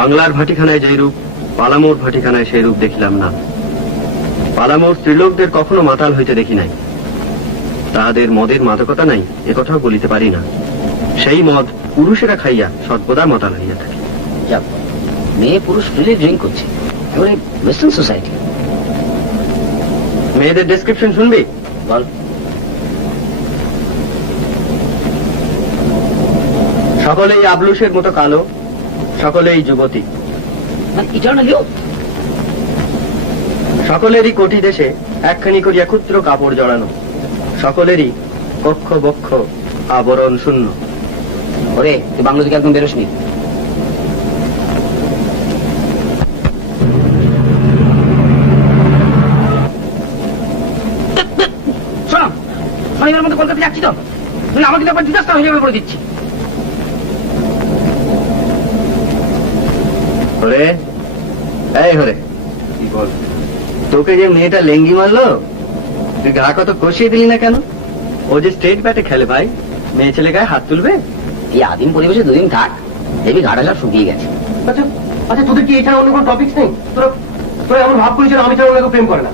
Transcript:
বাংলার ভাটিখানায় যেই রূপ পালামোর ভাটিখানায় সেই রূপ দেখিলাম না। পালামোর স্ত্রীলোকদের কখনো মাতাল হইতে দেখি নাই, তাহাদের মদের মাদকতা নাই একথাও বলিতে পারি না। সেই মদ পুরুষেরা খাইয়া সর্বদা মাতাল হইয়া থাকে। মেয়ে পুরুষ ফ্রিলি ড্রিঙ্ক করছে, এবারে ওয়েস্টার্ন সোসাইটি। মেয়েদের ডেসক্রিপশন শুনবি? বল। সকলেই আবলুসের মতো কালো, সকলেই যুবতী, সকলেরই কোটি দেশে একখানি করিয়া ক্ষুদ্র কাপড় জড়ানো, সকলেরই কক্ষ বক্ষ আবরণ শূন্য। ওরে তুই বাংলা থেকে একদম বেরোসনি। শোনো শনিবার মধ্যে কলকাতা যাচ্ছি তো, আমাকে ব্যাপার ডিজাস্টার হয়ে যাবে বলে দিচ্ছি। হরে এই হরে, কি বল? তোকে যে মেয়েটা লেঙ্গি মারলো, তুই গা কত কষিয়ে দিলি না কেন? ও যে স্টেট ব্যাটে খেলে ভাই, মেয়ে ছেলে গায়ে হাত তুলবে? এই আদিম পরিবেশে দুদিন থাক, দেখবি গাটা সব শুকিয়ে গেছে। আচ্ছা তোদের কি এছাড়া অন্য কোনো টপিক নেই? তোরা এমন ভাব করেছিল আমি ছাড়া অন্য কেউ প্রেম করে না?